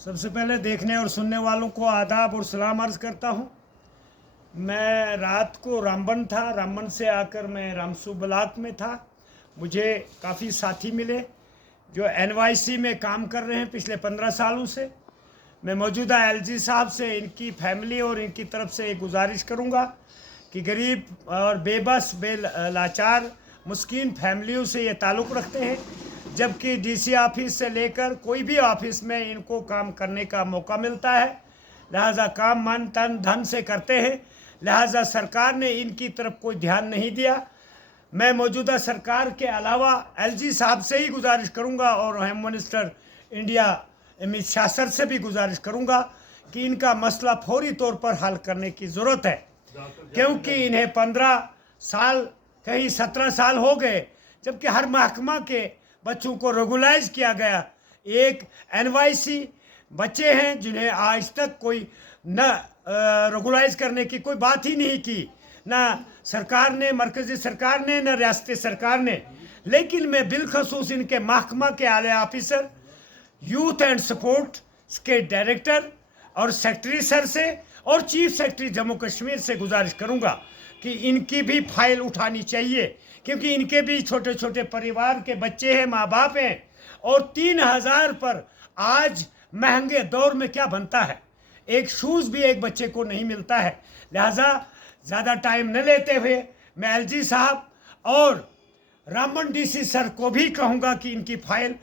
सबसे पहले देखने और सुनने वालों को आदाब और सलाम अर्ज़ करता हूँ। मैं रात को रामबन था, रामबन से आकर मैं रामसू ब्लॉक में था। मुझे काफ़ी साथी मिले जो एनवाईसी में काम कर रहे हैं पिछले 15 सालों से। मैं मौजूदा एलजी साहब से इनकी फैमिली और इनकी तरफ से एक गुजारिश करूँगा कि गरीब और बेबस लाचार मुस्किन फैमिलियों से ये ताल्लुक़ रखते हैं, जबकि डीसी ऑफिस से लेकर कोई भी ऑफिस में इनको काम करने का मौका मिलता है, लिहाजा काम मन तन धन से करते हैं। लिहाजा सरकार ने इनकी तरफ कोई ध्यान नहीं दिया। मैं मौजूदा सरकार के अलावा एलजी साहब से ही गुजारिश करूंगा और home minister India Amit Shah sir से भी गुजारिश करूंगा कि इनका मसला फौरी तौर पर हल करने की ज़रूरत है, क्योंकि इन्हें 15 साल कहीं 17 साल हो गए, जबकि हर महकमा के बच्चों को रेगुलाइज किया गया। एक एनवाईसी बच्चे हैं जिन्हें आज तक कोई न रेगुलाइज करने की कोई बात ही नहीं की, ना सरकार ने, मरकज़ी सरकार ने, न रियासती सरकार ने। लेकिन मैं बिलखसूस इनके महकमा के आला ऑफिसर, यूथ एंड सपोर्ट के डायरेक्टर और सेक्रेटरी सर से और चीफ सेक्रेटरी जम्मू कश्मीर से गुजारिश करूंगा कि इनकी भी फाइल उठानी चाहिए, क्योंकि इनके भी छोटे छोटे परिवार के बच्चे हैं, माँ बाप हैं, और 3000 पर आज महंगे दौर में क्या बनता है, एक शूज़ भी एक बच्चे को नहीं मिलता है। लिहाजा ज़्यादा टाइम न लेते हुए मैं एलजी साहब और रामबन डीसी सर को भी कहूँगा कि इनकी फाइल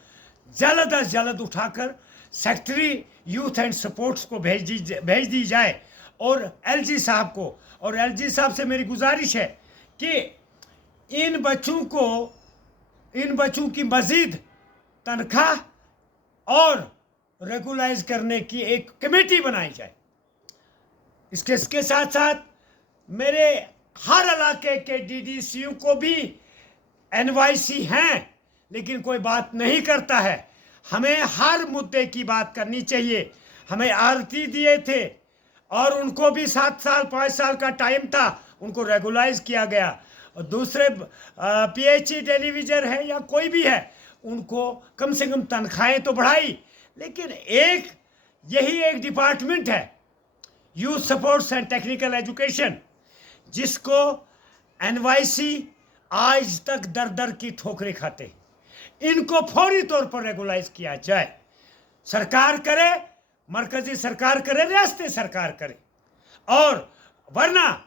जल्द अज जल्द उठाकर सेक्रेटरी यूथ एंड सपोर्ट्स को भेज दी जाए और एलजी साहब को। और एलजी साहब से मेरी गुजारिश है कि इन बच्चों की मज़ीद तनख्वाह और रेगुलाइज करने की एक कमेटी बनाई जाए। इसके साथ साथ मेरे हर इलाके के डीडीसीयू को भी एनवाईसी हैं, लेकिन कोई बात नहीं करता है। हमें हर मुद्दे की बात करनी चाहिए। हमें आरती दिए थे और उनको भी 7 साल 5 साल का टाइम था, उनको रेगुलाइज किया गया। और दूसरे पीएचई टेलीविज़न है या कोई भी है, उनको कम से कम तनख्वाहें तो बढ़ाई। लेकिन यही एक डिपार्टमेंट है, youth supports and technical education, जिसको एनवाईसी आज तक दर दर की ठोकरें खाते हैं। इनको फौरी तौर पर रेगुलाइज किया जाए। सरकार करे, मरकजी सरकार करे, रियासती सरकार करे। और वरना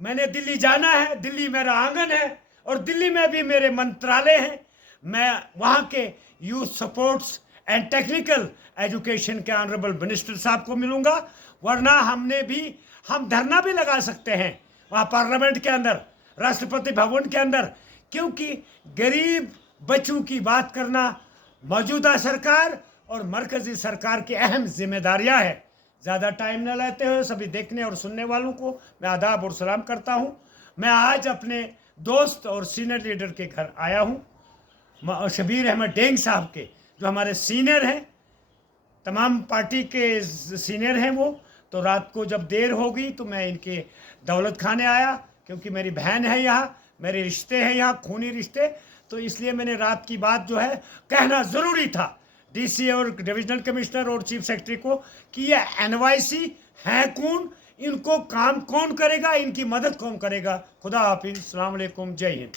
मैंने दिल्ली जाना है, दिल्ली मेरा आंगन है और दिल्ली में भी मेरे मंत्रालय हैं। मैं वहाँ के youth supports and technical education के ऑनरेबल मिनिस्टर साहब को मिलूँगा। वरना हम धरना भी लगा सकते हैं वहाँ पार्लियामेंट के अंदर, राष्ट्रपति भवन के अंदर, क्योंकि गरीब बच्चों की बात करना मौजूदा सरकार और मरकज़ी सरकार की अहम जिम्मेदारियां है। ज़्यादा टाइम न लेते हुए सभी देखने और सुनने वालों को मैं आदाब और सलाम करता हूं। मैं आज अपने दोस्त और सीनियर लीडर के घर आया हूं, शबीर अहमद डेंग साहब के, जो हमारे सीनियर हैं, तमाम पार्टी के सीनियर हैं वो। तो रात को जब देर हो गई तो मैं इनके दौलत खाने आया, क्योंकि मेरी बहन है यहाँ, मेरे रिश्ते हैं यहाँ, खूनी रिश्ते। तो इसलिए मैंने रात की बात जो है कहना ज़रूरी था डीसी और डिविजनल कमिश्नर और चीफ सेक्रेटरी को कि ये एनवाईसी हैं कौन, इनको काम कौन करेगा, इनकी मदद कौन करेगा। खुदा हाफिज़, अस्सलाम वालेकुम, जय हिंद।